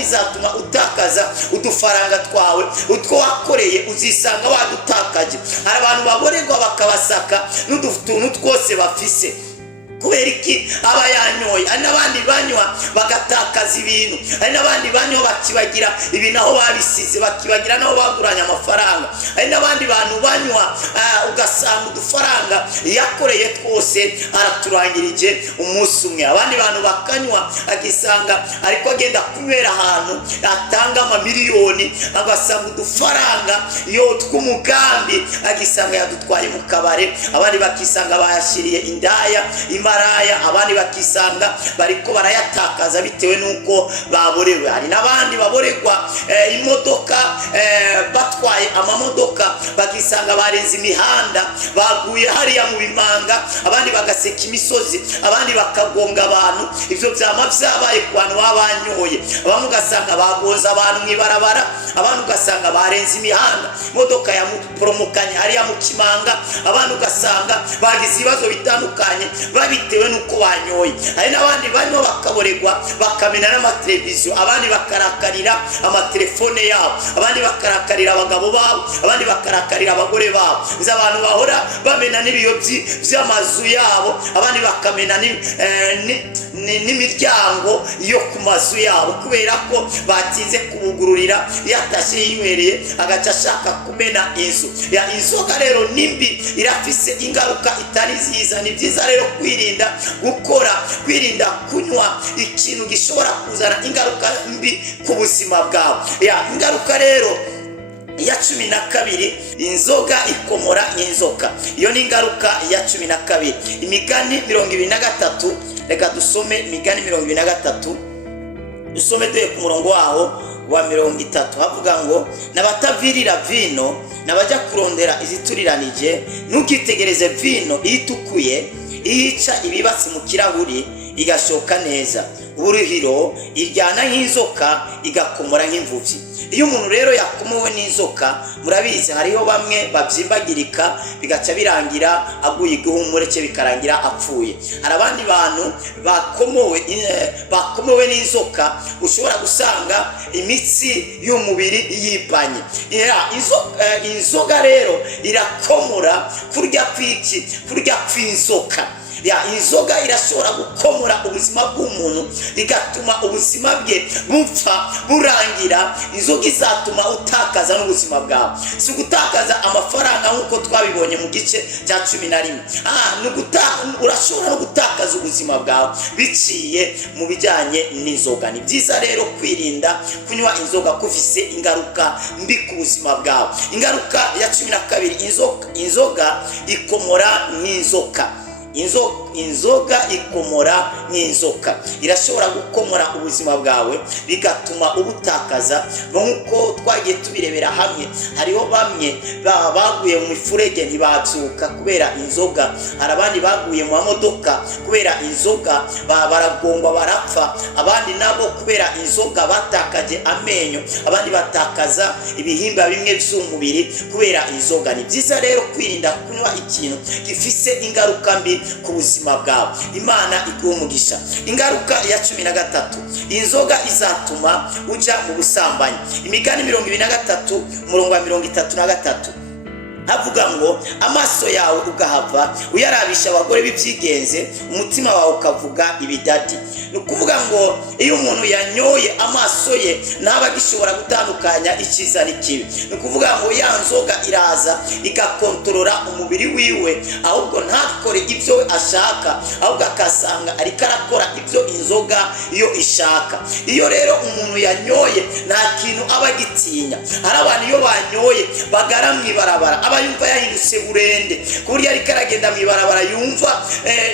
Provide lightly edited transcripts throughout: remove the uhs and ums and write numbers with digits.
izatuma utakaza udufaranga twawe utwo wakoreye uzisanga wadutakaje. Hari abantu baborerwa bakabasaka n'udutuntu twose bafise kubera iki aba yanyoye. Hari n'abandi banywa bagatakaza ibintu, hari n'abandi banywa bakibagira ibintu aho babisize, bakibagira naho baguranya amafaranga. Hari n'abandi bantu banywa ugasanga udufaranga yakoreye twose araturangirije umunsi umwe. Abandi bantu bakanywa agisanga ariko agenda kubera ahantu atanga amamiliyoni, agasanga udufaranga yo tw'umugambi agisanga yadutwaye mu kabare. Abandi bakisanga bayashiriye indaya maraya, abandi bakisanga bariko barayatakaza bitewe nuko baborewe. Hari n'abandi baboregwa imodoka, batwaye amamodoka bakisanga barenze imihanda, baguye hariya mu bimanga, abandi bagaseka imisozi, abandi bakagonga abantu. Ivyo vyama vyabaye ku bantu babanyoye. Abandi ugasanga bagoza abantu mwibarabara, abandi ugasanga barenze imihanda, imodoka ya mupromokanye hariya mu kimanga, abandi ugasanga bagize ibibazo bitandukanye bitewe nuko banyoye. Hari n'abandi barimo bakaboregwa bakamena n'amateleviziyo, abandi bakarakarira amatelefone yabo, abandi bakarakarira abagabo babo, abandi bakarakarira abagore babo. Nzi abantu bahora bamena n'ibiyo by'amazu yabo, abandi bakamena n'imiryango yo ku mazu yabo kubera ko batinze kubugururira, yatashe yinywereye agaca ashaka kumena inzu. Inzoga rero nimbi, irafise ingaruka itari nziza. Ni byiza rero kwirinda kunywa ikintu gishobora kuzana ingaruka mbi ku buzima bwawe. Ingaruka rero ya 12, inzoga ikomora n'inzoka. Iyo ni ingaruka ya 12. Imigani 23, reka dusome Imigani 23, dusome duye ku murongo waho wa 30. Havuga ngo nabatavirira vino nabaja kurondera izituriranije, ntukitegereze vino itukuye iyica ibibatsi mu kirahuri igashoka neza. Uruhiro iryana nk'inzoka igakomora nk'imvuvyi. Iyo umuntu rero yakomowe n'inzoka, murabizi hariho bamwe babyimbagirika bigaca birangira aguye igihumure cye bikarangira apfuye. Hari abandi bantu bakomowe n'inzoka, ushobora gusanga imitsi y'umubiri yipanye. Inzoga rero irakomora kurya kw'inzoka. Inzoga irashobora gukomora ubuzima bw'umuntu, igatuma ubuzima bwe bupfa burangira. Inzoga izatuma utakaza n'ubuzima bwawe. Si gutakaza amafaranga nk'uko twabibonye mu gice cya 11. Urashobora no gutakaza ubuzima bwawe biciye mu bijyanye n'inzoga. Ni byiza rero kwirinda kunywa inzoga kufise ingaruka mbi ku buzima bwawe. Ingaruka ya 12, inzoga ikomora nk'inzoka. Inzoga ikomora nk'inzoka, irashobora gukomora ubuzima bwawe bigatuma ubutakaza. Nk'uko twagiye tubirebera hamwe, hariho bamwe baguye mu mifurege ntibabyuka kubera inzoga. Hari abandi baguye mu mamodoka kubera inzoga, baragongwa barapfa. Abandi nabo kubera inzoga batakaje amenyo, abandi batakaza ibihimba bimwe by'umubiri kubera inzoga. Ni byiza rero kwirinda kunywa ikintu gifise ingaruka mbi ku buzima bwawe. Imana iguha umugisha. Ingaruka ya 13, inzoga izatuma uja mu busambanyi. Imigani 23 umurongo wa 33 havuga ngo amaso yawe ugahava uyarabisha abagore b'ibyigenze, umutima wawe ukavuga ibidadi. Ni ukuvuga ngo iyo umuntu yanyoye amaso ye ntaba gishobora gutandukanya icyiza n'ikibi. Ni ukuvuga ngo ya nzoga iraza igakontorora umubiri wiwe, ahubwo ntakore ibyo ashaka, ahubwo akasanga ariko arakora ibyo inzoga iyo ishaka. Iyo rero umuntu yanyoye nta kintu aba gitinya. Hari abantu iyo banyoye bagara mwibarabara, yumva yahindutse burende ku buryo ariko aragenda mwibarabara yumva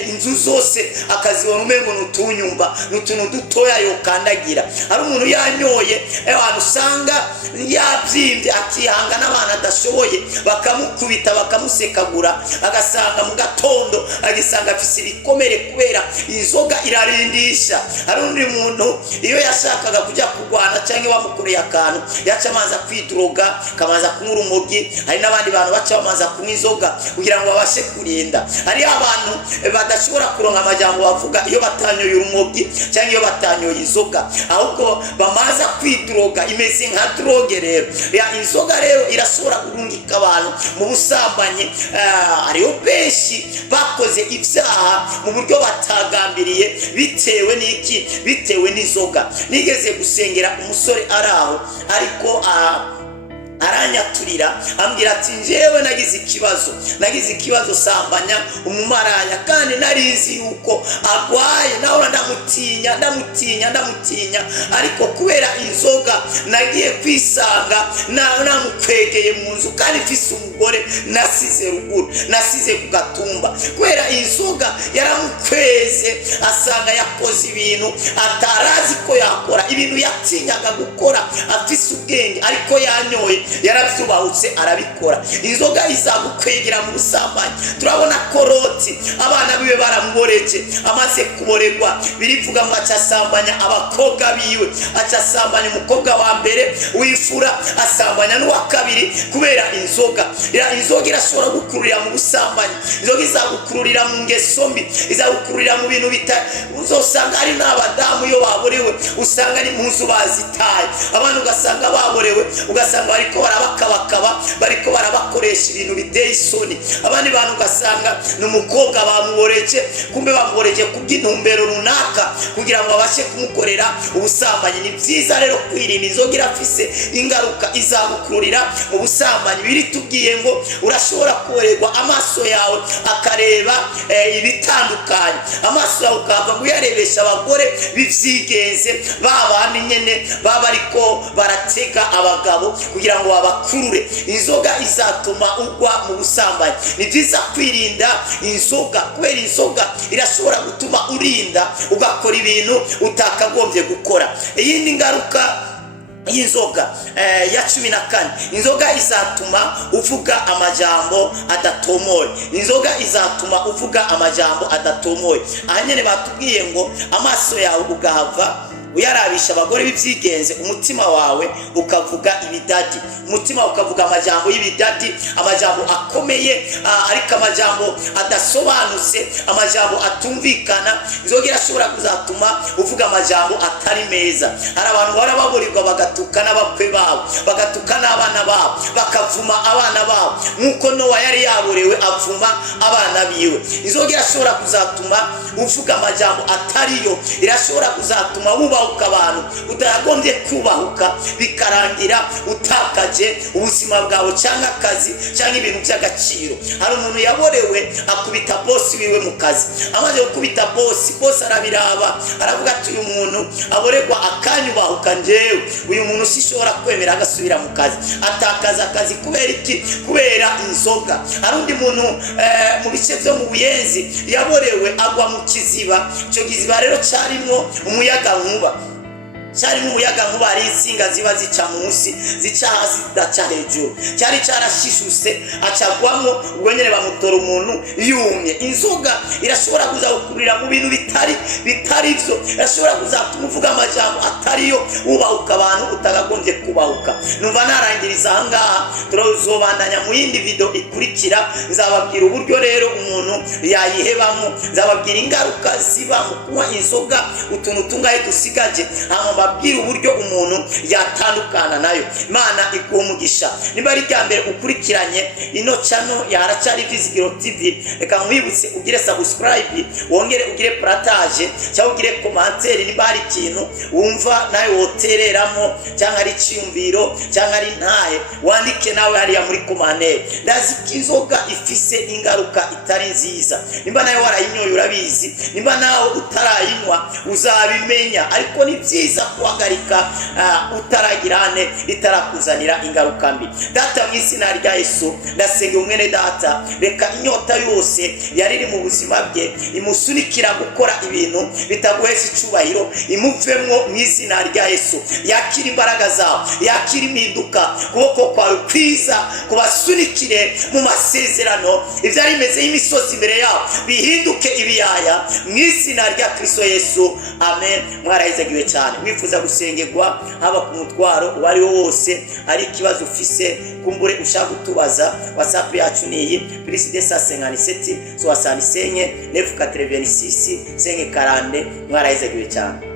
inzu zose akazibona umengo n'utunyumba n'utuntu dutoya yokandagira. Hari umuntu yanyoye abantu usanga yabyimbye akihanga n'abantu adashoboye, bakamukubita bakamusekagura, agasanga mu gatondo agisanga afise ibikomere kubera inzoga irarindisha. Hari undi muntu iyo yashakaga kujya kurwana cyangwa bamukoreye akantu yaca amaza kwidroga, kamaza kunyura umugi. Hari n'abandi bantu baca bamaza kunywa inzoga kugira ngo babashe kurinda. Hari abantu badashobora kuronka amajambo bavuga iyo batanyoye urumogi cyangwa iyo batanyoye inzoga, ahubwo bamaza kwidroga, imeze nka droge rero. Inzoga rero irashobora kurungika abantu mu busambanyi. Hariho benshi bakoze ibyaha mu buryo batagambiriye bitewe n'iki? Bitewe n'inzoga. Nigeze gusengera umusore araho ariko aranyaturira ambwira ati njyewe nagize ikibazo sambanya umumaraya kandi narizi yuko agwaye, nawe ndamutinya ariko kubera inzoga nagiye kwisanga namukwegeye mu nzu kandi mfise umugore nasize ruguru, nasize ku gatumba. Kubera inzoga yaramukweze asanga yakoze ibintu atarazi ko yakora, ibintu yatinyaga gukora afise ubwenge ariko yanyoye yarabyubahutse arabikora. Inzoga izagukwegera mu busambanyi. Turabona ko Loti abana biwe baramuboreje, amaze kuboregwa birivuga ngo acasambanya abakobwa biwe, acasambanya umukobwa wa mbere wifura, asambanya n'uwa kabiri kubera inzoga. Inzoga irashobora gukururira mu busambanyi, inzoga izagukururira mu ngeso mbi, izagukururira mu bintu uzosanga hari n'abadamu iyo baborewe usanga ni mu nzu bazitaye, abantu ugasanga baborewe, ugasanga bariko barabakabakaba, bariko barabakoresha ibintu biteye isoni. Abandi bantu ugasanga n'umukobwa bamuboreje, kumbe bamuboreje kubw'intumbero runaka kugira ngo babashe kumukorera ubusambanyi. Ni byiza rero kwirinda inzoga, irafise ingaruka, izagukururira mu busambanyi. Biritubwiye ngo urashobora korerwa amaso yawe akareba ibitandukanye, amaso yawe ukava kuyarebesha abagore bivyigenze, babandi nyene baba ariko baratega abagabo kugira ngo babakurure. Inzoga izatuma ugwa mu busambanyi. Ni byiza kwirinda inzoga, kubera inzoga irashobora gutuma urinda ugakora ibintu utakagombye gukora. Iyindi ngaruka y'inzoga ya 14, inzoga izatuma uvuga amajambo adatomoye. Inzoga izatuma uvuga amajambo adatomoye. Ahanyene batubwiye ngo amaso yawe ugahava uyarabisha abagore bivyigenze, umutima wawe ukavuga ibidadi, umutima ukavuga amajambo y'ibidadi, amajambo akomeye ariko amajambo adasobanutse, amajambo atumvikana. Inzoga irashobora kuzatuma uvuga amajambo atari meza. Hari abantu barababurirwa bagatukana abakwe babo, bagatukana abana babo, bakavuma abana babo nkuko Nowa yari yaborewe avuma abana biwe. Inzoga irashobora kuzatuma uvuga amajambo atariyo, irashobora kuzatuma ubahuka abantu utagombye kubahuka, bikarangira utakaje ubuzima bwawe cyangwa akazi cyangwa ibintu by'agaciro. Hari umuntu yaborewe akubita boss wiwe mu kazi, amaze gukubita boss arabiraba aravuga ati uyu muntu aboregwa akanyubahuka, njyewe uyu muntu sishobora kwemera agasubira mu kazi, atakaza akazi kubera iki? Kubera inzoga. Hari undi muntu mu bice byo mu Buyenzi yaborewe agwa mu kiziba. Icyo kiziba rero cyarimo umuyaga nkuba, cyarimo umuyaga nkuba, ari insinga ziba zica munsi zica hasi zidaca hejuru, cyari cyarashishuse acagwamo, ubwo nyene bamutora umuntu yumye. Inzoga irashobora kuzagukurira mu bintu bitari byo, irashobora kuzatuma uvuga amajambo atariyo, ubahuka abantu utagagombye kubahuka. Numva narangiriza ahangaha, turozobandanya mu yindi video ikurikira. Nzababwira uburyo rero umuntu yayihebamo, nzababwira ingaruka ziba mu kunywa inzoga, utuntu tungahe dusigaje, babwira uburyo umuntu yatandukana nayo. Imana iguha umugisha. Niba ari rya mbere ukurikiranye ino channel ya Haracyari Vizigiro TV, reka nkwibutse ugire subscribe, wongere ugire partage cyangwa ugire commentaire niba hari ikintu wumva nawe wotereramo, cyangwa ari cyumviro cyangwa ari ntahe, wandike nawe hariya muri commentaire. Ndazi inzoga ifise ingaruka itari nziza. Niba nawe warayinyoye urabizi, niba nawe utarayinywa uzabimenya, ariko ni byiza kuhagarika utaragirane itarakuzanira ingaruka mbi. Data mu izina rya Yesu ndasenga umwene data, reka inyota yose yariri mu buzima bwe imusunikira gukora ibintu bitaguhesha icubahiro imuvemwo mu izina rya Yesu. Yakira imbaraga zawe, yakira impinduka, kuboko kwawe kwiza kubasunikire mu masezerano, ivyari bimeze y'imisozi imbere yawe bihinduke ibiyaya mu izina rya Kristo Yesu. Amen. Mwarahezagiwe cyane. wifuza gusengerwa haba ku mutwaro wari wo wose, ari ikibazo ufise kumbure ushaka gutubaza, WhatsApp yacu ni iyi +257 65 986 540. Mwarahizegiwe cyane.